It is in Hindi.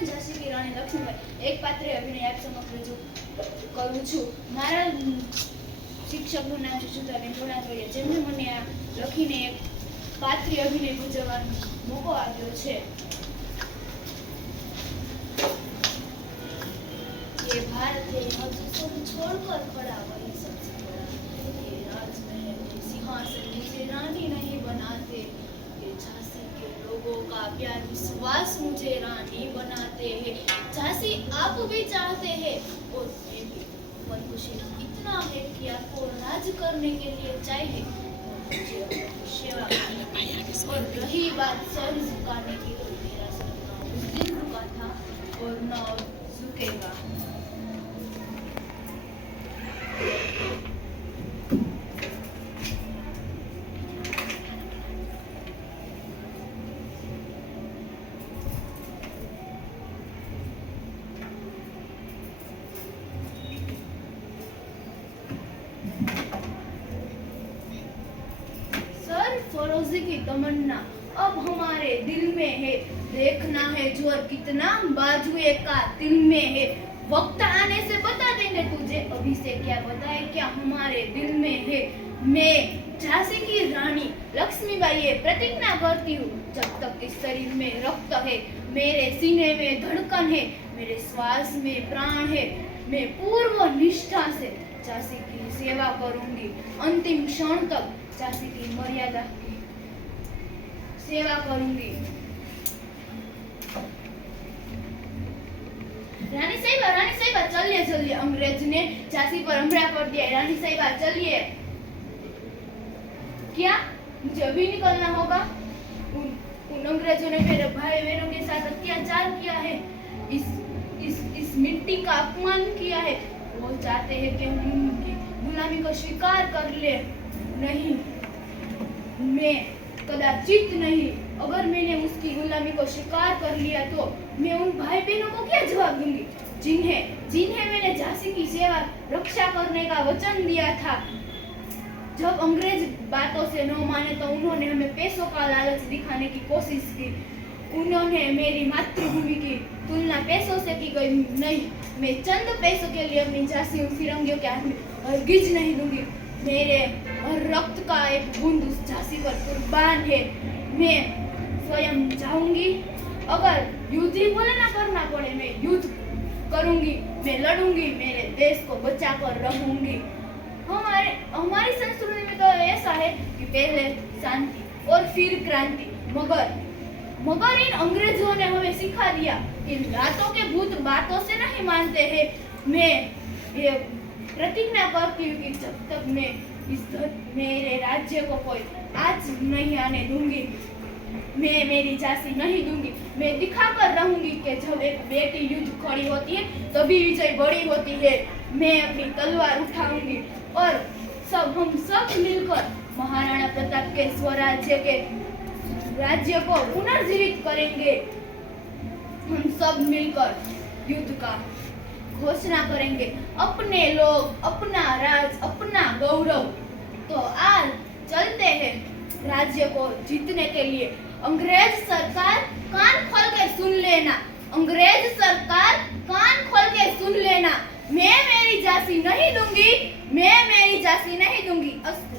હું ઝાંસી કી રાણી લક્ષ્મીબાઈ એક પાત્રે અભિનય આપ સમક્ષ રજૂ કરું છું. મારા શિક્ષકનું નામ છે સુધાબેન ભોળાભાઈ, જેમને મને આ લખીને એક પાત્રી અભિનય ભજવવાનો મોકો આપ્યો છે. ये भारत है आज सब छोड़कर खड़ा वही सबसे बड़ा. ये राजमहल में सिंहासन मुझे रानी नहीं बनाते. ये झांसी के लोगों का प्यार विश्वास मुझे रानी बनाते हैं. झांसी आप भी चाहते हैं और मैं भी, पर मुझे इतना है कि आपको राज करने के लिए चाहिए मुझे अपनी सेवा करनी. और रही बात सर झुकाने की, तो मेरा सर ना उस दिन झुका था और ना झुकेगा. फरोजी की तमन्ना अब हमारे दिल में है. देखना है जोर कितना बाजुए का दिल में है. वक्त आने से बता देंगे तुझे, अभी से क्या बताए क्या हमारे दिल में है. मैं झांसी की रानी लक्ष्मीबाई ये प्रतिज्ञा करती हूँ, जब तक इस शरीर में रक्त है, मेरे सीने में धड़कन है, मेरे श्वास में प्राण है, मैं पूर्व निष्ठा से झांसी की सेवा करूंगी. अंतिम क्षण तक झांसी की मर्यादा की सेवा करूंगी. रानी साहिबा चलिए चलिए. अंग्रेज ने झांसी पर हमला कर दिया. रानी साहिबा चलिए. क्या मुझे अभी निकलना होगा? उन अंग्रेजों ने मेरे भाई बहनों के साथ अत्याचार किया है, इस मिट्टी का अपमान किया है. वो चाहते हैं कि हम उनकी गुलामी को स्वीकार कर ले. नहीं, मैं कदाचित नहीं. अगर मैंने उसकी गुलामी को स्वीकार कर लिया तो मैं उन भाई बहनों को क्या जवाब दूंगी जिन्हें मैंने झांसी की सेवा रक्षा करने का वचन दिया था. जब अंग्रेज बातों से न माने तो उन्होंने हमें पैसों का लालच दिखाने की कोशिश की. उन्होंने मेरी मातृभूमि की तुलना पैसों से की गई नहीं. मैं चंद पैसों के लिए अपनी झांसी उन फिरंगियों के हाथ में हरगिज नहीं दूंगी. मेरे रक्त का एक बूंद उस झांसी पर कुर्बान है. मैं स्वयं जाऊंगी. अगर युद्ध ही भले ना करना पड़े, मैं युद्ध करूंगी, मैं लड़ूंगी, मेरे देश को बचा कर रहूंगी. हमारी संस्कृति में तो ऐसा है कि पहले शांति और फिर क्रांति. मगर इन अंग्रेजों ने हमें सिखा दिया कि रातों के भूत बातों से नहीं मानते हैं. मैं ये प्रतिज्ञा करती हूँ कि जब तक मैं मेरे राज्य को कोई आज नहीं आने दूंगी, मैं मेरी झांसी नहीं दूंगी. मैं दिखाकर रहूंगी कि जब एक बेटी युद्ध खड़ी होती है तभी विजय बड़ी होती है. मैं अपनी तलवार उठाऊंगी और हम सब मिलकर महाराणा प्रताप के स्वराज्य के राज्य को पुनर्जीवित करेंगे. हम सब मिलकर युद्ध का घोषणा करेंगे. अपने लोग, अपना राज, अपना गौरव. तो आज चलते हैं राज्य को जीतने के लिए. अंग्रेज सरकार कान खोल के सुन लेना. अंग्रेज सरकार कान खोल के सुन लेना. मैं मेरी झांसी नहीं दूंगी. मैं मेरी झांसी नहीं दूंगी. अस्तु.